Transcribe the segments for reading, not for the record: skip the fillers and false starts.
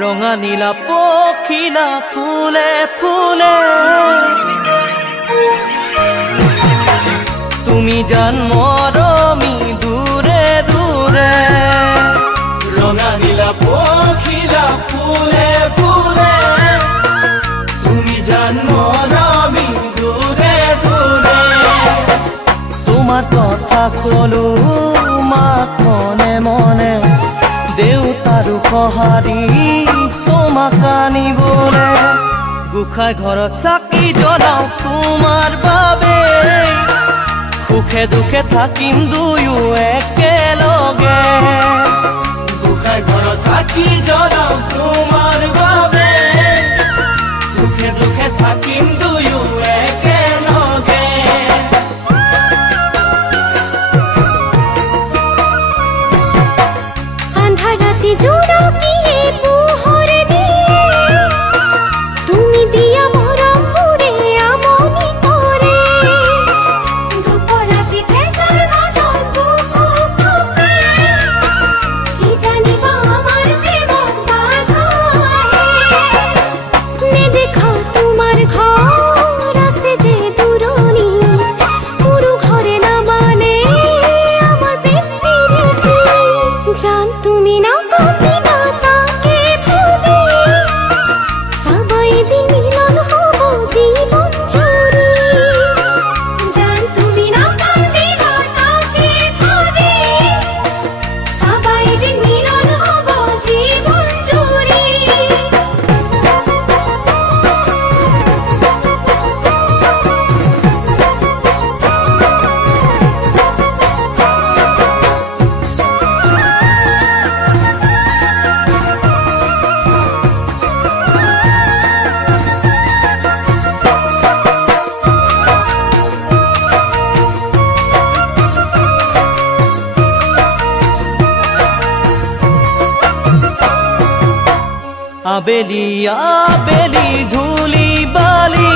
ৰঙা নীলা পখিলা ফুলে ফুলে তুমি জান মৰমী দূৰে দূৰে ৰঙা নীলা পখিলা ফুলে ফুলে তুমি জান মৰমী দূৰে দূৰে তোমাৰ কথা কলো মাক মনে মনে দেউতাৰো সহাৰি তোমাক আনিবলে গোসাঁই ঘৰত চাকি জ্বলাও তোমাৰ বাবে সুখে দুখে থাকিম দুয়ো একেলগে গোসাঁই ঘৰত চাকি জ্বলাও তোমাৰ বাবে সুখে দুখে থাকিম দুয়ো একেলগে আন্ধাৰ ৰাতি জোনাকিয়ে পোহৰ দিয়ে তুমি দিয়া মৰম মোৰে আমনি কৰে দুপৰ ৰাতি ফেচৰ বাদল বুকু ফুকে কি জানিবা আমাৰ প্ৰেমত বাধা নেদেখাও তোমাৰ ঘৰ আছে যে দূৰণি মোৰো ঘৰে নামানে আমাৰ প্ৰেম প্ৰীতি জান তুমি না কপিবা তাকে ভাবে সবাই দিন মিলন হব জীবন জুড়ে জান তুমি না কপিবা তাকে ভাবে সবাই দিন মিলন হব জীবন জুড়ে আবেলি আবেলি ধূলি বালি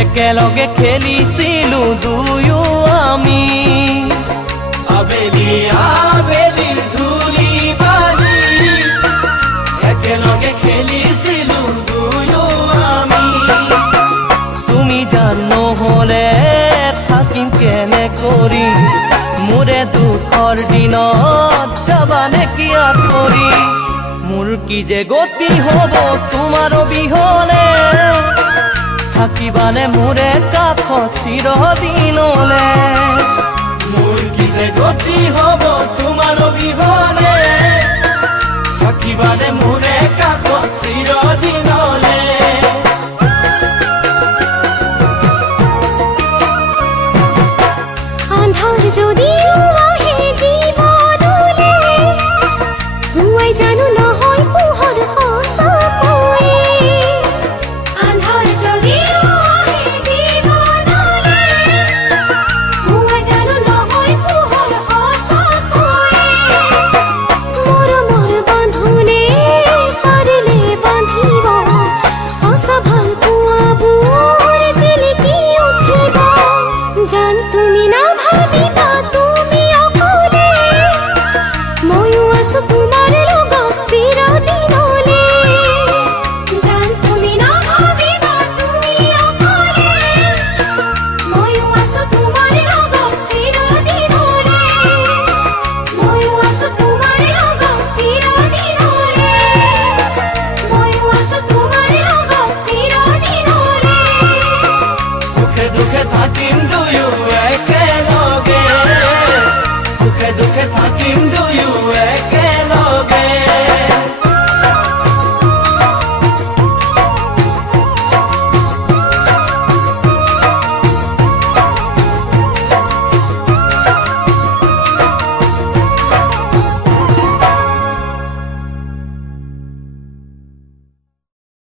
একেলগে খেলিছিলো দুয়ো আমি আবেলি আবেলি ধূলি বালি একেলগে খেলিছিলো দুয়ো আমি তুমি জান নহলে থাকিম কেনে কৰি মোৰে দুখৰ দিনত যাবানে কি আঁতৰি মোৰ কি যে গতি হব তোমাৰ বিহনে থাকিবানে মোৰে কাষত চিৰদিনলে মোৰ কি যে গতি হব তোমাৰ বিহনে